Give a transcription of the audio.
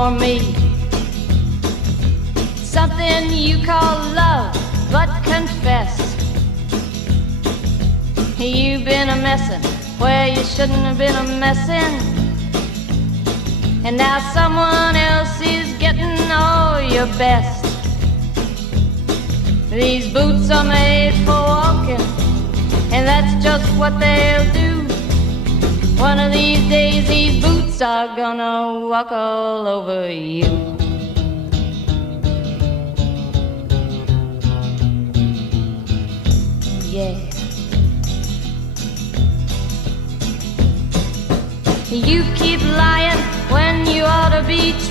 for me. Something you call love, but confess you've been a messin' where you shouldn't have been a messin', and now someone else is getting all your best. These boots are made for walking, and that's just what they'll do. One of these days these boots are gonna walk all over you. Yeah. You keep lying when you ought to be true.